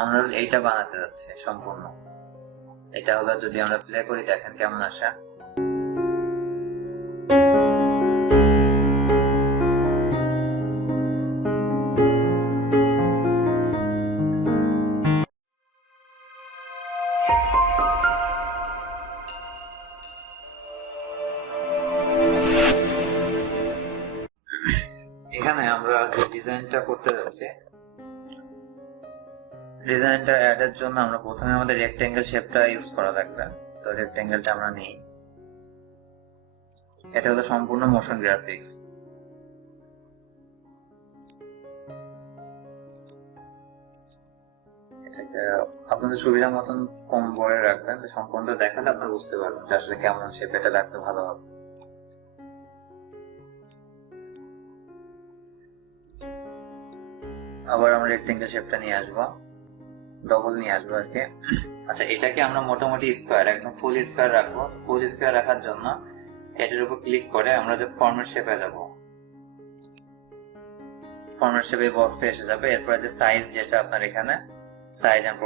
আমরা এইটা বানাতে যাচ্ছি সম্পূর্ণ। এটা হলো যদি আমরা প্লে করি দেখেন কেমন আসে। এখানে আমরা যে ডিজাইনটা করতে যাচ্ছি, ডিজাইনটা অ্যাড এর জন্য আমরা প্রথমে আমাদের রেক্টেঙ্গেল শেপটা ইউজ করা লাগবে। তো রেক্টেঙ্গেলটা আমরা নিই। এটা হলো সম্পূর্ণ মোশন গ্রাফিক্স। এটাকে আপনাদের সুবিধা মতন কম বড় রাখবেন, সম্পূর্ণ দেখালে আপনারা বুঝতে পারবেন যে আসলে কেমন শেপ এটা রাখলে ভালো হবে। আবার আমরা রেক্টেঙ্গেল শেপটা নিয়ে আসবো, ডবল নিয়ে আসবো আর কি। আচ্ছা, এটাকে আমরা মোটামুটি স্কোয়ার, একদম ফুল স্কোয়ার রাখবো। ফুল স্কোয়ার রাখার জন্য এটার উপর ক্লিক করে আমরা যে ফরম্যাট শেপে যাব, ফরম্যাট শেপে বক্সটা এসে যাবে। এরপরে যে সাইজ, যেটা আপনার এখানে সাইজ এন্ড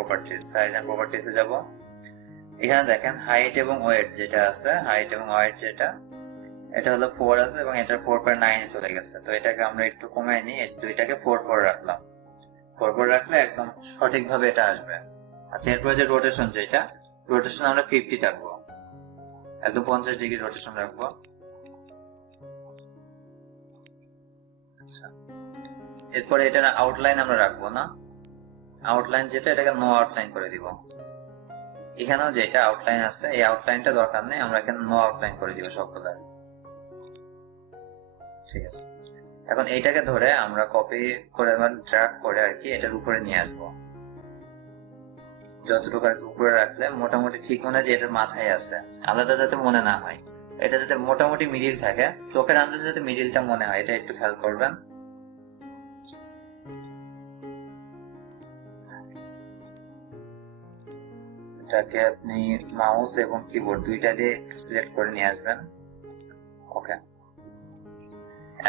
প্রপার্টিজে যাব। এখানে দেখেন হাইট এবং ওয়েট যেটা আছে, হাইট এবং ওয়েট যেটা, এটা হলো 4 আছে এবং এটা 4.9 চলে গেছে। তো এটাকে আমরা একটু কমাই নিই, দুইটাকে 4 রাখলাম। 4 রাখলে একদম সঠিকভাবে এটা আসবে। আচ্ছা, এরপরে যে রোটেশন, যেটা রোটেশন আমরা 50 রাখবো, একদম 50 ডিগ্রি রোটেশন রাখবো। আচ্ছা, এরপরে এটার আউটলাইন আমরা রাখবো না, আউটলাইন যেটা এটাকে নো আউটলাইন করে দিব। এখানেও যেটা আউটলাইন আছে এই আউটলাইনটা দরকার নেই, আমরা এখানে নো আউটলাইন করে দিব সবগুলা। ঠিক আছে, এখন এইটাকে ধরে আমরা কপি করে ড্র্যাগ করে আর কি এটার উপরে নিয়ে আসবো। যতটুকু আর উপরে রাখলে মোটামুটি ঠিক মনে হয় যে এটার মাথায় আছে, আলাদা যাতে মনে না হয়। এটা যাতে মোটামুটি মিডিল থাকে, চোখের আন্দাজে যাতে মিডিলটা মনে হয়, এটা একটু খেয়াল করবেন। এটাকে আপনি মাউস এবং কিবোর্ড দুইটা দিয়ে সিলেক্ট করে নিয়ে আসবেন। ওকে,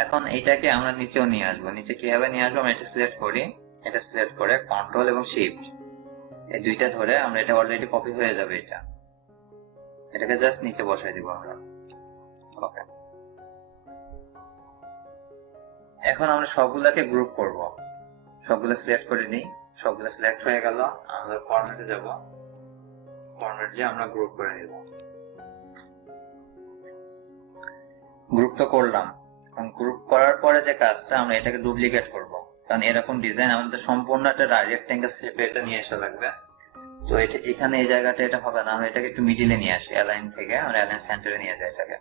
এখন এইটাকে আমরা নিচেও নিয়ে আসবো। নিচে কিভাবে নিয়ে আসবো, আমরা এটা সিলেক্ট করি, এটা সিলেক্ট করে কন্ট্রোল এবং শিফট এই দুইটা ধরে আমরা, এটা অলরেডি কপি হয়ে যাবে, এটাকে জাস্ট নিচে বসাই দিব আমরা। ওকে, এখন আমরা সবগুলাকে গ্রুপ করব। সবগুলো সিলেক্ট করে নিই, সবগুলো সিলেক্ট হয়ে গেল। আমরা ফরম্যাটে যাব, ফরম্যাট যে আমরা গ্রুপ করে নিব। গ্রুপটা করলাম, গ্রুপ করার পরে যে কাজটা, আমরা এটাকে ডুপ্লিকেট করব, কারণ এরকম ডিজাইন আমাদের সম্পূর্ণ একটা রেক্টেঙ্গেল শেপে এটা নিয়ে আসা লাগবে। তো এটা এখানে এই জায়গাটা এটা হবে না, আমরা এটাকে একটু মিডিলে নিয়ে আসি, অ্যালাইন থেকে আমরা অ্যালাইন সেন্টারে নিয়ে যাই এটাকে।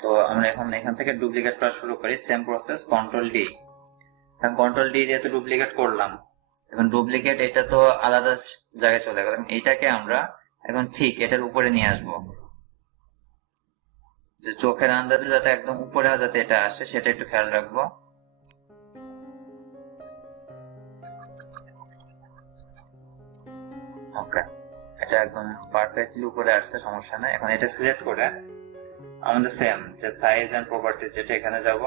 তো আমরা এখন এখান থেকে ডুপ্লিকেট করা শুরু করি, সেম প্রসেস, কন্ট্রোল ডি। এখন কন্ট্রোল ডি যেহেতু ডুপ্লিকেট করলাম, এখন ডুপ্লিকেট এটা তো আলাদা জায়গায় চলে গেল, এইটাকে আমরা এখন ঠিক এটার উপরে নিয়ে আসবো, যে চোখের আন্দাজে যাতে একদম উপরে যাতে এটা আসে সেটা একটু খেয়াল রাখবো। ওকে, এটা একদম পারফেক্টলি উপরে আসছে, সমস্যা নাই। এখন এটা সিলেক্ট করে আমাদের সেম যে সাইজ এন্ড প্রপার্টিজ যেটা, এখানে যাব।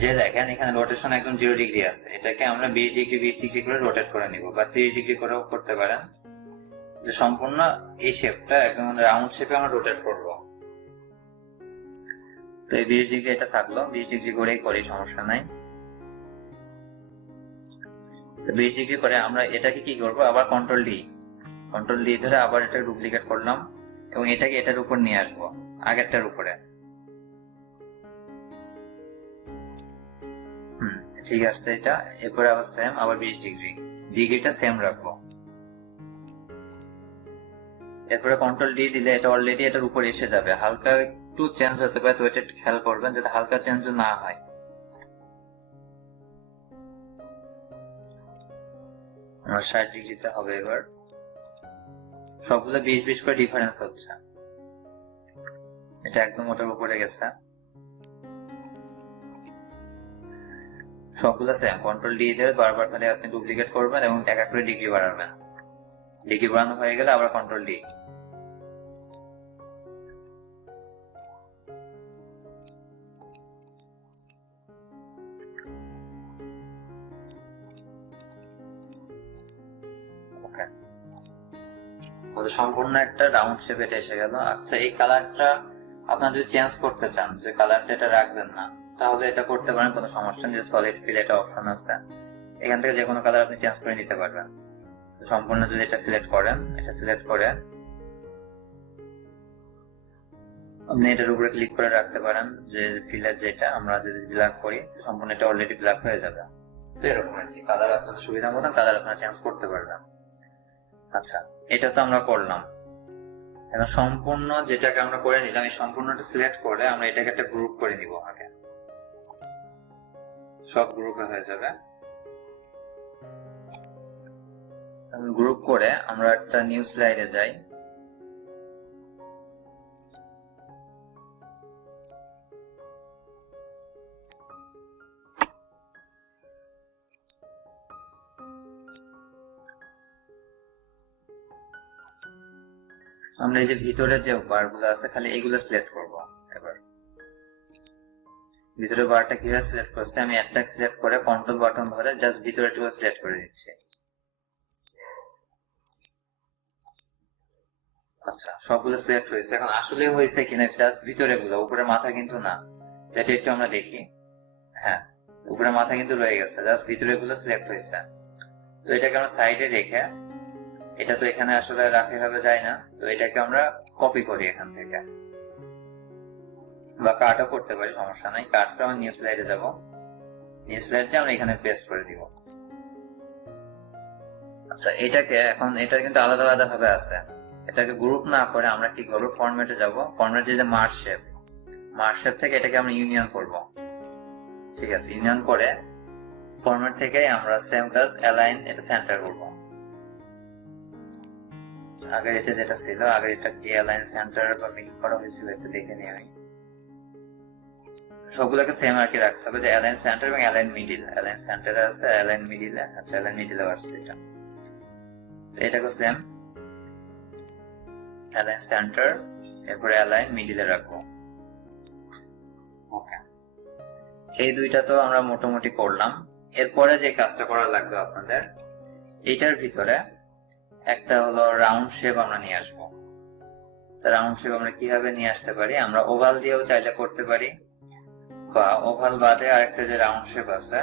যে দেখেন এখানে রোটেশন একদম 0 ডিগ্রি আছে, এটাকে আমরা 20 ডিগ্রি করে রোটেট করে নিব, বা 30 ডিগ্রি করেও করতে পারেন। যে সম্পূর্ণ এই শেপটা একদম রাউন্ড শেপে আমরা রোটেট করব। তো এই 20 ডিগ্রি এটা থাকলো, 20 ডিগ্রি করেই করি, সমস্যা নাই। 20 ডিগ্রি করে আমরা এটাকে কি করব, আবার কন্ট্রোল ডি ধরে আবার এটা ডুপ্লিকেট করলাম এবং এটাকে এটার উপর নিয়ে আসবো, আগেরটার উপরে। ঠিক আছে, এটা এরপরে আবার সেম, আবার 20 ডিগ্রিটা সেম রাখবো। এরপরে কন্ট্রোল ডি দিলে এটা অলরেডি এটার উপরে এসে যাবে, হালকা একটু চেঞ্জ হতে পারে, তো এটা খেয়াল করবেন যাতে হালকা চেঞ্জ না হয়। আমার 60 ডিগ্রিতে হবে। এবার সবগুলো 20 করে ডিফারেন্স হচ্ছে, এটা একদম ওটার উপরে গেছে। সবগুলো সেম, কন্ট্রোল ডি দিয়ে বারবার খালি আপনি ডুপ্লিকেট করবেন এবং এক এক করে ডিগ্রি বাড়াবেন। ডিগ্রি বাড়ানো হয়ে গেলে আবার কন্ট্রোল ডি। সম্পূর্ণ একটা রাউন্ড শেপ এটা এসে গেল। আচ্ছা, এই কালারটা আপনারা যদি চেঞ্জ করতে চান, যে কালারটা এটা রাখবেন না, তাহলে এটা করতে পারেন, কোনো সমস্যা নেই। যে সলিড ফিল এটা অপশন আছে, এখান থেকে যে কোনো কালার আপনি চেঞ্জ করে নিতে পারবেন। সম্পূর্ণ যদি এটা সিলেক্ট করেন, এটা সিলেক্ট করে আপনি এটার উপরে ক্লিক করে রাখতে পারেন, যে ফিলের যেটা আমরা যদি ব্ল্যাক করি, সম্পূর্ণ এটা অলরেডি ব্ল্যাক হয়ে যাবে। তো এরকম আর কি, কালার আপনাদের সুবিধা মতন কালার আপনারা চেঞ্জ করতে পারবেন। আচ্ছা, এটা তো আমরা করলাম। এখন সম্পূর্ণ যেটাকে আমরা করে নিলাম, এই সম্পূর্ণটা সিলেক্ট করে আমরা এটাকে একটা গ্রুপ করে নিব। আগে সব গ্রুপে হয়ে যাবে। গ্রুপ করে আমরা একটা নিউ স্লাইডে যাই। আমরা এই যে ভিতরের যে বার গুলো আছে, খালি এগুলো সিলেক্ট করব। এবার ভিতরের বারটা কিভাবে সিলেক্ট করছি, আমি একটা সিলেক্ট করে কন্ট্রোল বাটন ধরে জাস্ট ভিতরেরটা সিলেক্ট করে দিচ্ছি। আচ্ছা, সবগুলো সিলেক্ট হয়েছে। এখন আসলে হয়েছে কিনা জাস্ট ভিতরে গুলো, উপরে মাথা কিন্তু না, যেটা একটু আমরা দেখি। হ্যাঁ, উপরে মাথা কিন্তু রয়ে গেছে, জাস্ট ভিতরে গুলো সিলেক্ট হয়েছে। তো এটাকে আমরা সাইডে রেখে, এটা তো এখানে আসলে রাখা ভাবে যায় না, তো এটাকে আমরা কপি করি এখান থেকে, বা কাটও করতে পারি, সমস্যা নাই। কাটটা আমরা নিউ স্লাইডে যাব, নিউ স্লাইডে আমরা এখানে পেস্ট করে দিব। আচ্ছা, এটাকে এখন এটা কিন্তু আলাদা আলাদা ভাবে আছে, এটাকে গ্রুপ না করে আমরা কি করবো, ফরম্যাটে যাব। ফরম্যাটে যে মার্জ শেপ থেকে এটাকে আমরা ইউনিয়ন করব। ঠিক আছে, ইউনিয়ন করে ফরম্যাট থেকে আমরা সেম কাজ অ্যালাইন এটা সেন্টার করব। আগে এটা যেটা ছিল, আগে এটা কি অ্যালাইন সেন্টার বা মিডল করা হয়েছিল, একটু দেখে নিই আমি। সবগুলোকে সেম আর কি রাখতে হবে, যে অ্যালাইন সেন্টার এবং অ্যালাইন মিডল। অ্যালাইন সেন্টারে আছে, অ্যালাইন মিডলে, আচ্ছা অ্যালাইন মিডলে আসছে এটা। এটাকে সেম অ্যালাইন সেন্টার, এরপরে অ্যালাইন মিডলে রাখবো। ওকে, এই দুইটা তো আমরা মোটামুটি করলাম। এরপরে যে কাজটা করা লাগবে আপনাদের, এটার ভিতরে একটা হলো রাউন্ড শেপ আমরা নিয়ে আসবো। রাউন্ড শেপ আমরা কিভাবে নিয়ে আসতে পারি, আমরা ওভাল দিয়েও চাইলে করতে পারি, বা ওভাল বাদে আরেকটা যে রাউন্ড শেপ আছে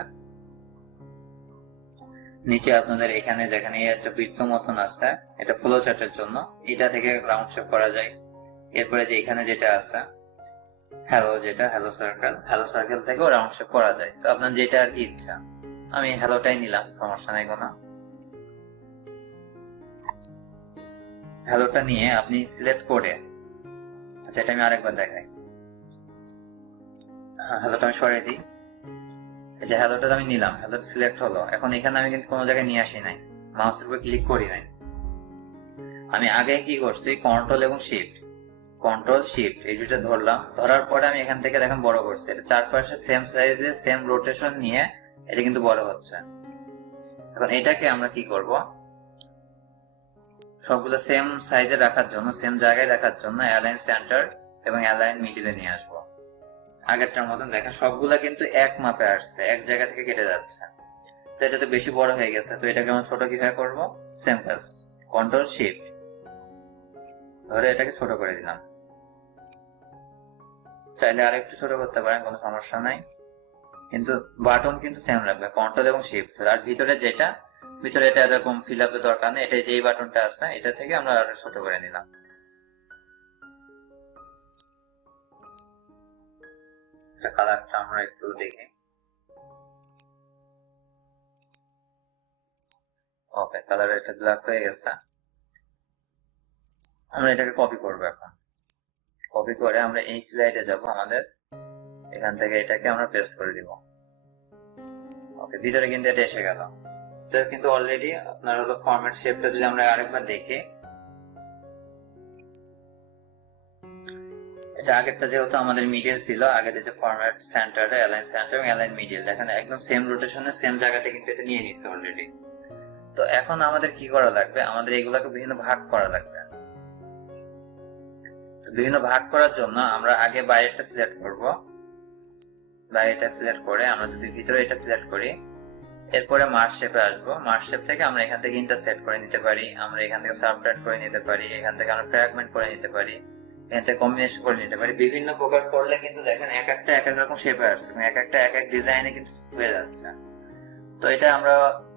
নিচে আপনাদের এখানে, যেখানে একটা বৃত্ত মতন আছে, এটা ফ্লো চার্টের জন্য, এটা থেকে রাউন্ড শেপ করা যায়। এরপরে যে এখানে যেটা আছে হ্যালো, যেটা হ্যালো সার্কেল থেকেও রাউন্ড শেপ করা যায়। তো আপনার যেটা আর কি ইচ্ছা, আমি হ্যালোটাই নিলাম, সমস্যা নাই কোনো। হ্যালোটা নিয়ে আপনি সিলেক্ট করে, আচ্ছা এটা আমি আরেকবার দেখাই। হ্যালোটা আমি সরিয়ে দিই। এই যে হ্যালোটা আমি নিলাম, হ্যালোটা সিলেক্ট হলো। এখন এখানে আমি কিন্তু কোনো জায়গায় নিয়ে আসি নাই, মাউসের উপর ক্লিক করি নাই। আমি আগে কি করছি, কন্ট্রোল এবং শিফট এই দুটো ধরলাম। ধরার পরে আমি এখান থেকে দেখেন বড় করছি, এটা চারপাশে সেম সাইজে সেম রোটেশন নিয়ে এটা কিন্তু বড় হচ্ছে। এখন এটাকে আমরা কি করব, সবগুলো সেম সাইজে রাখার জন্য, সেম জায়গায় রাখার জন্য অ্যালাইন সেন্টার এবং অ্যালাইন মিডলে নিয়ে আসবো। আগেরটার মতন দেখেন সবগুলা কিন্তু এক মাপে আসছে, এক জায়গা থেকে কেটে যাচ্ছে। তো এটা তো বেশি বড় হয়ে গেছে, তো এটাকে আমরা ছোট কিভাবে করবো, সেম কাজ, কন্ট্রোল শিফট ধরে এটাকে ছোট করে দিলাম। চাইলে আরেকটু ছোট করতে পারেন, কোনো সমস্যা নাই, কিন্তু বাটন কিন্তু সেম রাখবে, কন্ট্রোল এবং শিফট। আর ভিতরে এটা এরকম ফিল আপের দরকার নেই, এটা যেই বাটনটা আছে এটা থেকে আমরা আরো ছোট করে নিলাম। কালারটা আমরা একটু দেখি। ওকে, কালার এটা ব্ল্যাক হয়ে গেছে। আমরা এটাকে কপি করবো। এখন কপি করে আমরা এই স্লাইডে যাব, আমাদের এখান থেকে এটাকে আমরা পেস্ট করে দিব। ওকে, ভিতরে কিন্তু এটা এসে গেল। এটা কিন্তু অলরেডি আপনার হলো ফরম্যাট শেপটা যদি আমরা আরেকবার দেখি, এটা আগেরটা যেহেতু আমাদের মিডল ছিল, আগের যে ফরম্যাট সেন্টার, অ্যালাইন সেন্টার এবং অ্যালাইন মিডল, দেখেন একদম সেম রোটেশনে সেম জায়গাটা কিন্তু এটা নিয়ে নিচ্ছে অলরেডি। তো এখন আমাদের কি করা লাগবে, আমাদের এগুলোকে বিভিন্ন ভাগ করা লাগবে। বিভিন্ন ভাগ করার জন্য আমরা আগে বাইরেটা সিলেক্ট করব। বাইরেটা সিলেক্ট করে আমরা যদি ভিতরে এটা সিলেক্ট করি, এরপরে মার্জ শেপে আসবো। মার্জ শেপ থেকে আমরা এখান থেকে ইন্টারসেক্ট করে নিতে পারি, আমরা এখান থেকে সাবট্রাক্ট করে নিতে পারি, এখান থেকে আমরা ফ্র্যাগমেন্ট করে নিতে পারি, এখান থেকে কম্বিনেশন করে নিতে পারি। বিভিন্ন প্রকার করলে কিন্তু দেখেন এক একটা এক এক রকম শেপে আসছে, এক একটা এক এক ডিজাইনে কিন্তু হয়ে যাচ্ছে। তো এটা আমরা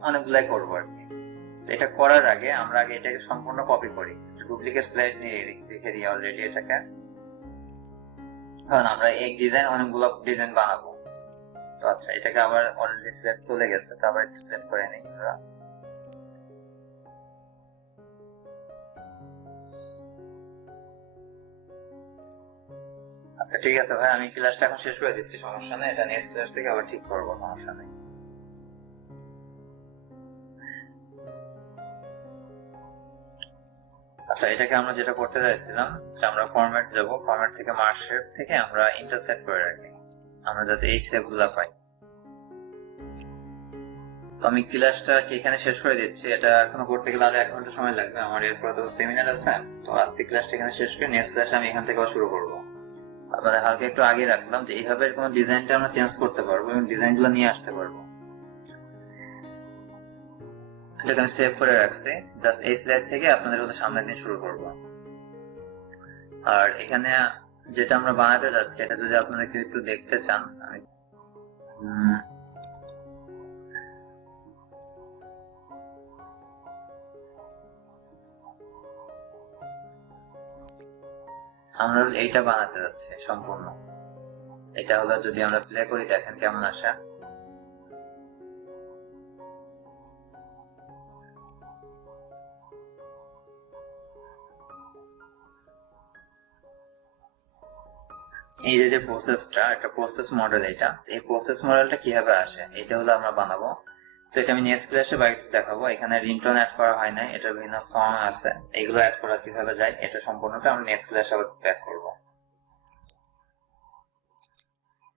অনেকগুলাই করবো আর কি। এটা করার আগে আমরা আগে এটাকে সম্পূর্ণ কপি করি, ডুপ্লিকেট স্লাইড নিয়ে রেখে দিই অলরেডি এটাকে, কারণ আমরা এক ডিজাইন অনেকগুলো ডিজাইন বানাবো। তো আচ্ছা, এটাকে আবার অলরেডি সিলেক্ট চলে গেছে, তো আবার একটু সিলেক্ট করে নিই আমরা। আচ্ছা ঠিক আছে ভাই, আমি ক্লাসটা এখন শেষ করে দিচ্ছি, সমস্যা নেই, এটা নেক্সট ক্লাস থেকে আবার ঠিক করবো, সমস্যা নেই। আচ্ছা, এটাকে আমরা যেটা করতে চাইছিলাম যে আমরা ফরম্যাট যাব, ফরম্যাট থেকে মার্জ শেপ থেকে আমরা ইন্টারসেক্ট করে রাখি, আমরা যাতে এই শেপগুলো পাই। তো আমি ক্লাসটা এখানে শেষ করে দিচ্ছি, এটা এখনো করতে গেলে আরো 1 ঘন্টা সময় লাগবে আমার, এরপর তো সেমিনার আছে। তো আজকে ক্লাসটা এখানে শেষ করে নেক্সট ক্লাসে আমি এখান থেকে শুরু করবো। আপনাদের হালকা একটু আগে রাখলাম যে এইভাবে কোনো ডিজাইনটা আমরা চেঞ্জ করতে পারবো এবং ডিজাইনগুলো নিয়ে আসতে পারবো। এটাকে আমি সেভ করে রাখছি, জাস্ট এই স্লাইড থেকে আপনাদের মধ্যে সামনের দিন শুরু করব। আর এখানে যেটা আমরা বানাতে যাচ্ছি এটা যদি আপনারা কেউ একটু দেখতে চান, আমরা এইটা বানাতে যাচ্ছি সম্পূর্ণ। এটা হলো যদি আমরা প্লে করি, দেখেন কেমন আসে। এই যে প্রসেসটা, একটা প্রসেস মডেল, এটা এই প্রসেস মডেলটা কিভাবে আসে এটা হলো আমরা বানাবো। তো এটা আমি নেক্সট ক্লাসে বাইরে দেখাবো। এখানে রিংটোন অ্যাড করা হয় না, এটা বিভিন্ন সং আছে, এগুলো অ্যাড করা কিভাবে যায় এটা সম্পূর্ণটা আমরা নেক্সট ক্লাসে আবার ব্যাক করবো।